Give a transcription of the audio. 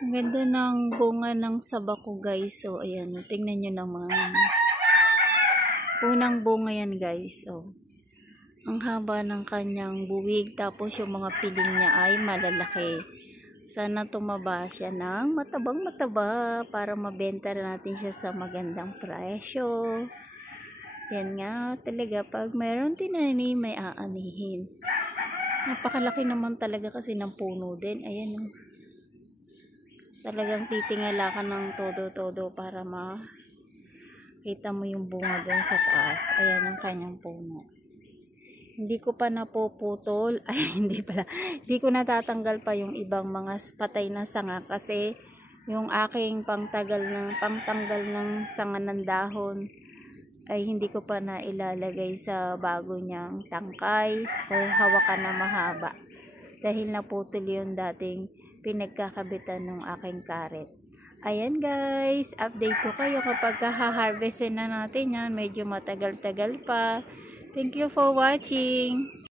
Ang ganda ng bunga ng saba ko, guys. So, ayan. Tingnan nyo naman. Unang bunga yan, guys. Oh. Ang haba ng kanyang buwig. Tapos yung mga piling niya ay malalaki. Sana tumaba siya ng matabang-mataba para mabenta natin siya sa magandang presyo. Yan nga talaga. Pag mayroon tinanim, may aanihin. Napakalaki naman talaga kasi ng puno din. Ayan o. Talagang titingala ka ng todo-todo para makita mo yung bunga doon sa taas. Ayan ang kanyang puno. Hindi ko pa napuputol. Ay, hindi pala. Hindi ko natatanggal pa yung ibang mga patay na sanga kasi yung aking pangtanggal ng sanga ng dahon ay hindi ko pa na ilalagay sa bago niyang tangkay o hawakan na mahaba. Dahil naputol yung dating pinagkakabitan ng aking karet. Ayan guys, update ko kayo kapag ha-harvestin na natin yan. Medyo matagal-tagal pa. Thank you for watching.